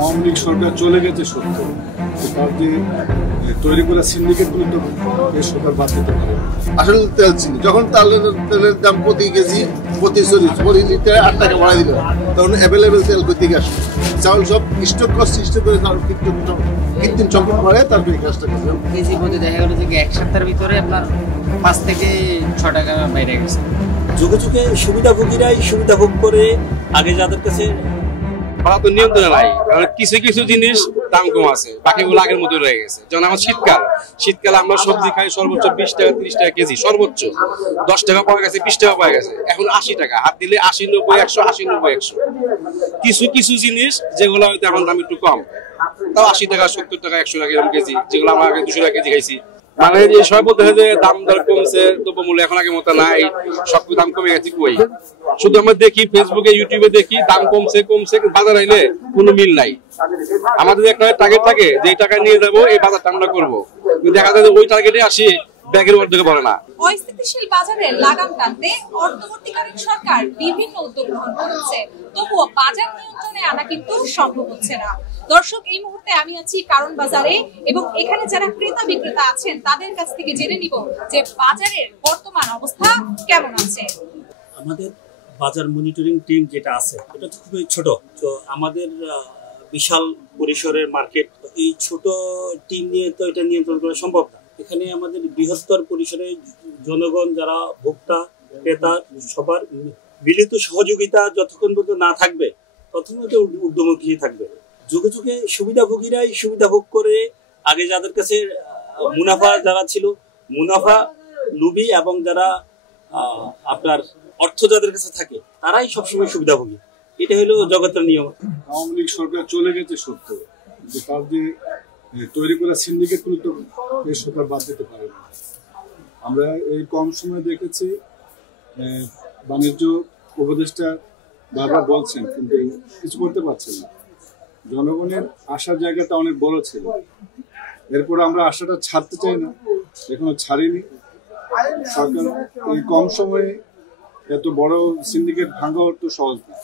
আওয়ামী লীগ সরকার চলে গেছে সত্য, তার যে তৈরি করা সিন্ডিকেটগুলো তো এই সরকার বাদ দিতে পারে। আসলে তেল ছিল যখন তেলের দাম প্রতি কেজি প্রতি লিটারে 8 টাকা বাড়াই দিল, তখন অ্যাভেলেবেল তেল কোথেকে আসবে? চাউল সব স্টক কস্ট সৃষ্টি করে কৃত্রিম সংকট করে, তারপরে এই কাজটা করলাম। কেজি প্রতি দেখা গেল যে এক সপ্তাহের ভিতরে আপনার 5 থেকে 6 টাকা বাইরে গেছে। যুগে যুগে সুবিধাভোগীরাই সুবিধা ভোগ করে, আগে যাদের কাছে তো নিয়ন্ত্রণে নাই, কারণ কিছু কিছু জিনিস দাম কম আছে, বাকিগুলো আগের মতো রয়ে গেছে। যেমন আমার শীতকালে আমরা সবজি খাই সর্বোচ্চ 20 টাকা 30 টাকা কেজি, সর্বোচ্চ 10 টাকা পাওয়া গেছে, 20 টাকা পাওয়া গেছে, এখন 80 টাকা, হাত দিলে 80 90 100 80 90 100। কিছু কিছু জিনিস যেগুলো হয়তো এখন দাম একটু কম, তাও 80 টাকা 70 টাকা 100 টাকা এরকম কেজি, যেগুলো আমরা আগে 200 টাকা কেজি খাইছি। মানে যে সবাই বলতে হয় যে দাম দর কমছে, দ্রব্যমূল্য এখন আগের মতো নাই, সবকিছু দাম কমে গেছে। কই, শুধু আমরা দেখি ফেসবুকে ইউটিউবে দেখি দাম কমছে, বাজার আইলে কোনো মিল নাই। আমাদের একটা টার্গেট থাকে যে টাকা নিয়ে যাবো, এই বাজারটা আমরা করবো, দেখা যায় ওই টার্গেটে আসি ব্যাগের মধ্যে পড়ে না। অস্থিতিশীল বাজারে লাগাম টানতে অন্তর্বর্তীকালীন সরকার বিভিন্ন উদ্যোগ গ্রহণ করেছে, তবুও বাজার নিয়ন্ত্রণে আনা কিন্তু সম্ভব হচ্ছে না। দর্শক, এই মুহূর্তে আমি আছি কারণ বাজারে, এবং এখানে যারা ক্রেতা বিক্রেতা আছেন তাদের কাছ থেকে জেনে নিব যে বাজারের বর্তমান অবস্থা কেমন আছে। আমাদের বাজার মনিটরিং টিম যেটা আছে এটা তো খুবই ছোট, তো আমাদের বিশাল পরিসরের মার্কেট, এই ছোট টিম নিয়ে তো এটা নিয়ন্ত্রণ করা সম্ভব না। এখানে আমাদের বৃহত্তর পরিসরে জনগণ, যারা ভোক্তা ক্রেতা, সবার মিলিত সহযোগিতা যতক্ষণ পর্যন্ত না থাকবে ততক্ষণ এটা ঊর্ধ্বমুখী থাকবে। যুগে যুগে সুবিধাভোগীরাই সুবিধা ভোগ করে, আগে যাদের কাছে মুনাফা যারা ছিল, মুনাফা লুবি, এবং যারা আপনার অর্থ যাদের কাছে থাকে তারাই সবসময় সুবিধাভোগী। এটা হলো জগতের নিয়ম। আওয়ামী লীগ সরকার চলে গেছে সত্য, তার যে তৈরি করা সিন্ডিকেটগুলো তো এই সরকার বাদ দিতে পারে না। আমরা এই কম সময়ে দেখেছি বাণিজ্য উপদেষ্টা বারবার বলছেন, কিন্তু কিছু করতে পারছেন না। জনগণের আশার জায়গাটা অনেক বড় ছিল, এরপর আমরা আশাটা ছাড়তে চাই না, এখনো ছাড়িনি। সরকার এই কম সময়ে এত বড় সিন্ডিকেট ভাঙা তো সহজ না।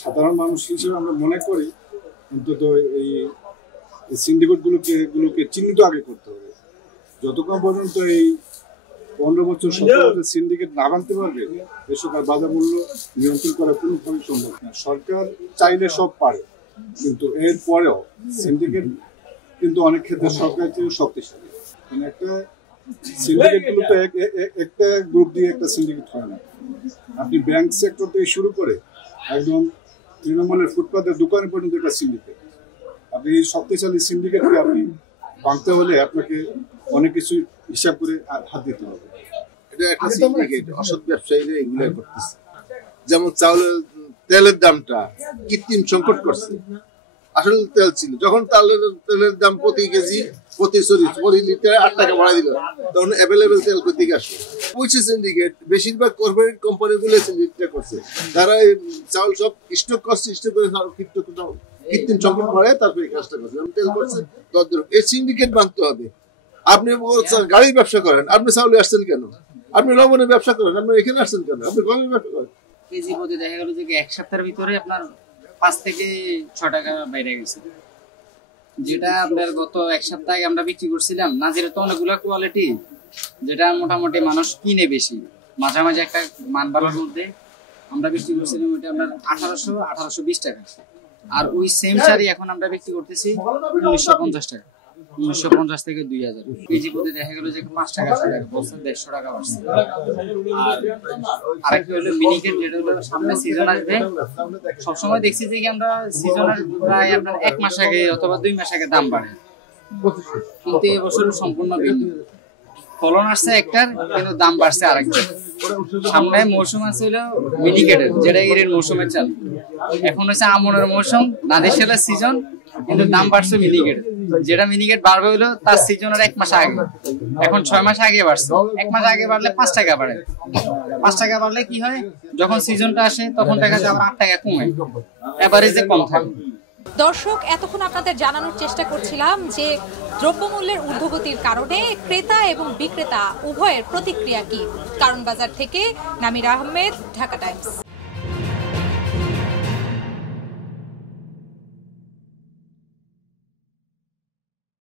সাধারণ মানুষ হিসেবে আমরা মনে করি অন্তত এই সিন্ডিকেটগুলোকে চিহ্নিত আগে করতে হবে। যতক্ষণ পর্যন্ত এই 15 বছর 17 বছর সিন্ডিকেট না ভাঙতে পারবে, এ সরকার বাজার মূল্য নিয়ন্ত্রণ করা কোনোভাবেই সম্ভব না। সরকার চাইলে সব পারে, কিন্তু এর পরেও সিন্ডিকেট কিন্তু অনেক ক্ষেত্রে সরকার থেকে শক্তিশালী। মানে একটা সিন্ডিকেটগুলো তো একটা গ্রুপ দিয়ে একটা সিন্ডিকেট হয় না। আপনি ব্যাংক সেক্টর থেকে শুরু করে একদম তৃণমূলের ফুটপাতের দোকানে পর্যন্ত একটা সিন্ডিকেট। আপনি এই শক্তিশালী সিন্ডিকেটকে আপনি ভাঙতে হলে আপনাকে অনেক কিছু হিসাব করে হাত দিতে হবে। এটা একটা সিন্ডিকেট, অসৎ ব্যবসায়ীরা এগুলো করতেছে। যেমন তেলের দামটা কৃত্রিম সংকট করছে। আসলে তেল ছিল যখন তেলের দাম প্রতি কেজি প্রতি লিটারে 8 টাকা বাড়াই দিল, তখন অ্যাভেলেবেল তেল কোথেকে আসবে? বুঝছে সিন্ডিকেট, বেশিরভাগ কর্পোরেট কোম্পানিগুলো সিন্ডিকেট করছে, তারা চাউল সব স্টক কস্ট সৃষ্টি করে কৃত্রিম সংকট করে, তারপরে এই কাজটা করছে। তেল করছে এই সিন্ডিকেট ভাঙতে হবে। আপনি গাড়ির ব্যবসা করেন, আপনি চাউলে আসছেন কেন? আপনি লবণের ব্যবসা করেন, আপনি এখানে আসছেন কেন? আপনি গমের ব্যবসা করেন। কেজি প্রতি দেখা গেল যে এক সপ্তাহের ভিতরে আপনার 5 থেকে 6 টাকা বাইরে গেছে, যেটা আপনার গত এক সপ্তাহে আমরা বিক্রি করছিলাম নাজিরে তো অনেকগুলো কোয়ালিটি, যেটা মোটামুটি মানুষ কিনে বেশি, মাঝামাঝি একটা মান ভালোর মধ্যে আমরা বিক্রি করছিলাম ওইটা আপনার 1820 টাকা। আর ওই সেম শাড়ি এখন আমরা বিক্রি করতেছি 1950 টাকা, 1950 থেকে 2000। কেজি প্রতি দেখা গেল যে 5 টাকা 6 টাকা বছর 150 টাকা বাড়ছে। আর আরেকটা হলো মিনিকেট, যেটা হলো সামনে সিজন আসবে। সবসময় দেখছি যে আমরা সিজনের প্রায় আপনার 1 মাস আগে অথবা 2 মাস আগে দাম বাড়ে, কিন্তু এবছর সম্পূর্ণ ভিন্ন। ফলন আসছে একটার, কিন্তু দাম বাড়ছে আরেকটার। সামনে মৌসুম আছে হলো মিনিকেটের, যেটা এর মৌসুমের চাল। এখন হচ্ছে আমনের মৌসুম, নাদের সেলার সিজন, কিন্তু দাম বাড়ছে মিনিকেট, যেটা মিনিকেট বাড়বে হলো তার সিজনের 1 মাস আগে। এখন 6 মাস আগে বাড়ছে, 1 মাস আগে বাড়লে 5 টাকা বাড়ে। 5 টাকা বাড়লে কি হয়, যখন সিজনটা আসে তখন দেখা যায় আবার 8 টাকা কমে, এভারেজে কম থাকে। দর্শক, এতক্ষণ আপনাদের জানানোর চেষ্টা করছিলাম যে দ্রব্যমূল্যের ঊর্ধ্বগতির কারণে ক্রেতা এবং বিক্রেতা উভয়ের প্রতিক্রিয়া কি। কারণ বাজার থেকে নামির আহমেদ, ঢাকা টাইমস।